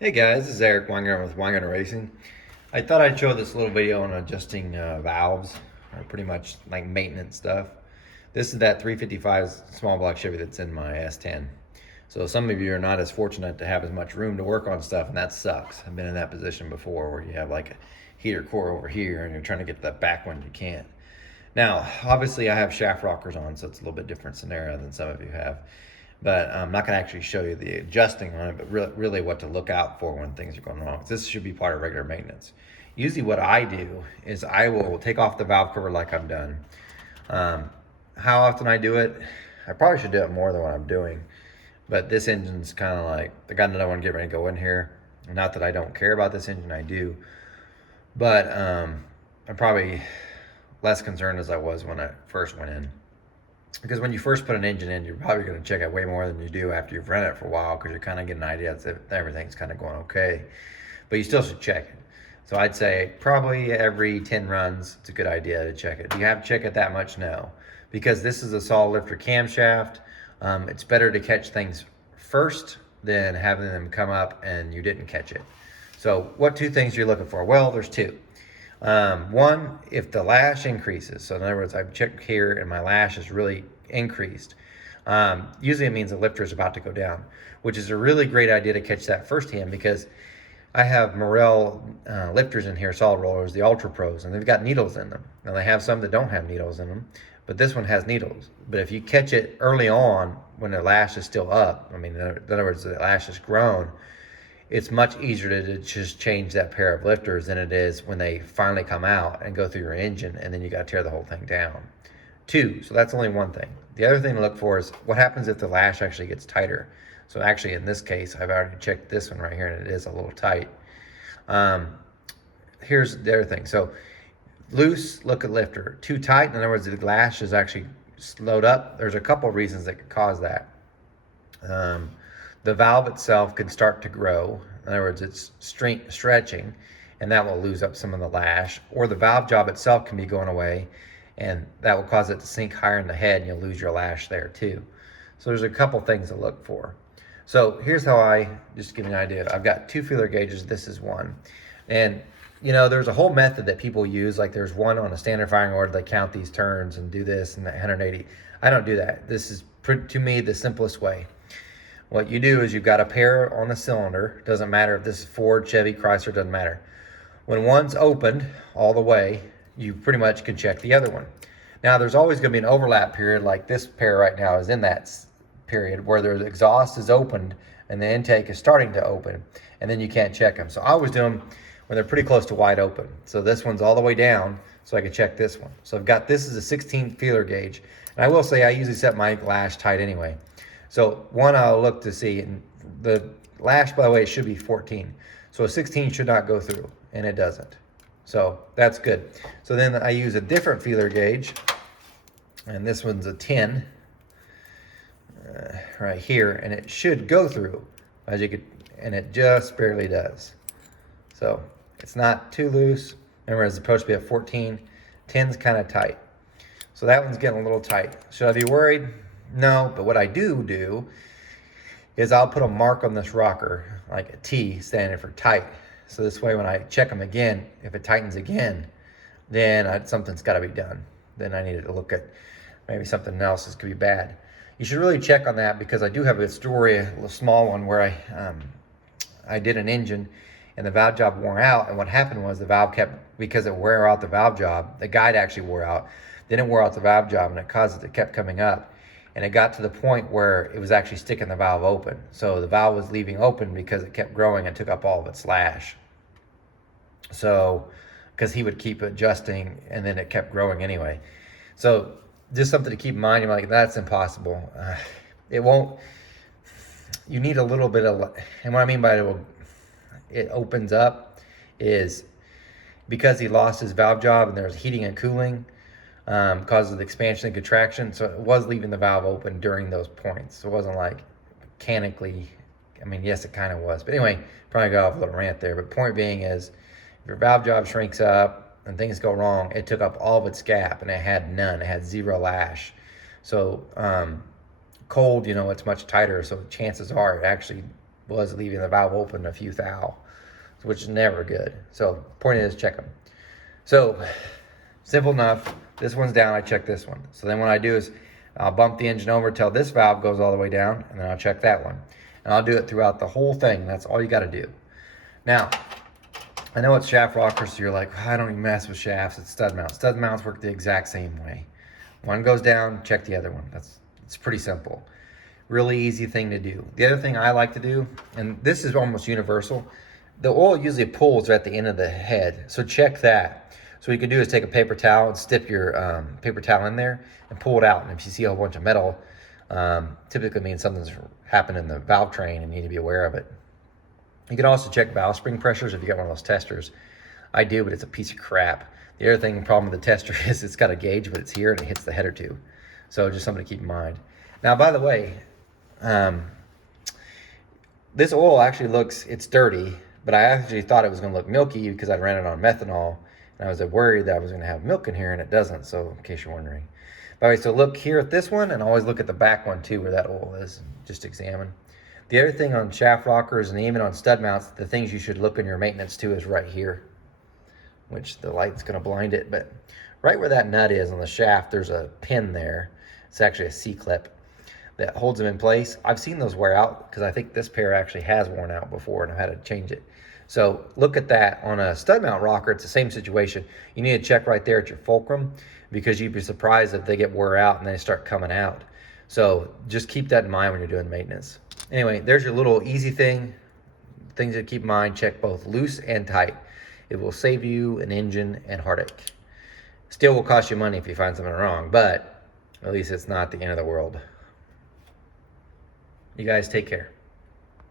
Hey guys, this is Eric Wenger with Wenger Racing. I thought I'd show this little video on adjusting valves, or pretty much like maintenance stuff. This is that 355 small block Chevy that's in my S10. So some of you are not as fortunate to have as much room to work on stuff, and that sucks. I've been in that position before where you have like a heater core over here and you're trying to get to that back one, you can't. Now, obviously I have shaft rockers on, so it's a little bit different scenario than some of you have. But I'm not going to actually show you the adjusting on it, but really what to look out for when things are going wrong. This should be part of regular maintenance. Usually what I do is I will take off the valve cover like I'm done. How often I do it, I probably should do it more than what I'm doing. But this engine's kind of like the gun that I want to get ready to go in here. Not that I don't care about this engine, I do. But I'm probably less concerned as I was when I first went in. Because when you first put an engine in, you're probably going to check it way more than you do after you've run it for a while, because you're kind of getting an idea that everything's kind of going okay. But you still should check it. So I'd say probably every 10 runs, it's a good idea to check it. Do you have to check it that much? No. Because this is a solid lifter camshaft. It's better to catch things first than having them come up and you didn't catch it. So what two things you're looking for? Well, there's two. One, if the lash increases. So in other words, I've checked here and my lash is really increased. Usually it means the lifter is about to go down, which is a really great idea to catch that firsthand, because I have Morel lifters in here, solid rollers, the Ultra Pros, and they've got needles in them. Now they have some that don't have needles in them, but this one has needles. But if you catch it early on when the lash is still up, I mean, in other words, the lash is grown, it's much easier to just change that pair of lifters than it is when they finally come out and go through your engine, and then you got to tear the whole thing down. Two, so that's only one thing. The other thing to look for is what happens if the lash actually gets tighter. So actually in this case, I've already checked this one right here and it is a little tight. Here's the other thing. So loose, look at lifter. Too tight, in other words, the lash is actually slowed up. There's a couple of reasons that could cause that. The valve itself can start to grow. In other words, it's stretching, and that will lose up some of the lash. Or the valve job itself can be going away, and that will cause it to sink higher in the head, and you'll lose your lash there too. So there's a couple things to look for. So here's how I, just to give you an idea, I've got two feeler gauges, this is one. And you know, there's a whole method that people use, like there's one on a standard firing order, they count these turns and do this and that 180. I don't do that. This is, to me, the simplest way. What you do is you've got a pair on a cylinder. Doesn't matter if this is Ford, Chevy, Chrysler, doesn't matter. When one's opened all the way, you pretty much can check the other one. Now there's always going to be an overlap period, like this pair right now is in that period where the exhaust is opened and the intake is starting to open, and then you can't check them. So I always do them when they're pretty close to wide open. So this one's all the way down, so I can check this one. So I've got, this is a 16 feeler gauge, and I will say I usually set my lash tight anyway. So one, I'll look to see, and the lash, by the way, it should be 14. So a 16 should not go through, and it doesn't. So that's good. So then I use a different feeler gauge, and this one's a 10 right here, and it should go through, as you could, and it just barely does. So it's not too loose. Remember, it's supposed to be a 14. 10's kind of tight. So that one's getting a little tight. Should I be worried? No, but what I do is I'll put a mark on this rocker, like a T standing for tight. So this way when I check them again, if it tightens again, then something's got to be done. Then I need to look at maybe something else that could be bad. You should really check on that, because I do have a story, a little small one, where I did an engine and the valve job wore out, and what happened was the valve kept, because it wore out the valve job, the guide actually wore out, then it wore out the valve job, and it caused it kept coming up. And it got to the point where it was actually sticking the valve open. So the valve was leaving open because it kept growing and took up all of its lash. So, because he would keep adjusting, and then it kept growing anyway. So just something to keep in mind. You're like, that's impossible. It won't, you need a little bit of, and what I mean by it opens up is because he lost his valve job and there's heating and cooling, because of the expansion and contraction. So it was leaving the valve open during those points. So it wasn't like mechanically, I mean, yes, it kind of was. But anyway, probably got off a little rant there. But point being is, if your valve job shrinks up and things go wrong, it took up all of its gap, and it had none. It had zero lash. So cold, you know, it's much tighter. So chances are it actually was leaving the valve open a few thou, which is never good. So point is, check them. So simple enough. This one's down, I check this one. So then what I do is I'll bump the engine over till this valve goes all the way down, and then I'll check that one. And I'll do it throughout the whole thing. That's all you got to do. Now, I know it's shaft rockers, so you're like, I don't even mess with shafts. It's stud mounts. Stud mounts work the exact same way. One goes down, check the other one. It's pretty simple. Really easy thing to do. The other thing I like to do, and this is almost universal, the oil usually pulls at the end of the head, so check that. So what you can do is take a paper towel and stick your paper towel in there and pull it out. And if you see a whole bunch of metal, typically means something's happened in the valve train and you need to be aware of it. You can also check valve spring pressures if you got one of those testers. I do, but it's a piece of crap. The other problem with the tester is it's got a gauge, but it's here and it hits the header tube. So just something to keep in mind. Now, by the way, this oil actually it's dirty, but I actually thought it was going to look milky because I ran it on methanol, and I was worried that I was going to have milk in here, and it doesn't. So in case you're wondering. By the way, so look here at this one, and always look at the back one too, where that oil is. Just examine. The other thing on shaft rockers and even on stud mounts, the things you should look in your maintenance too is right here, which the light's going to blind it, but right where that nut is on the shaft, there's a pin there. It's actually a C-clip that holds them in place. I've seen those wear out because I think this pair actually has worn out before and I've had to change it. So look at that. On a stud mount rocker, it's the same situation. You need to check right there at your fulcrum because you'd be surprised if they get wore out and they start coming out. So just keep that in mind when you're doing maintenance. Anyway, there's your little easy things to keep in mind. Check both loose and tight. It will save you an engine and heartache. Still will cost you money if you find something wrong, but at least it's not the end of the world. You guys take care.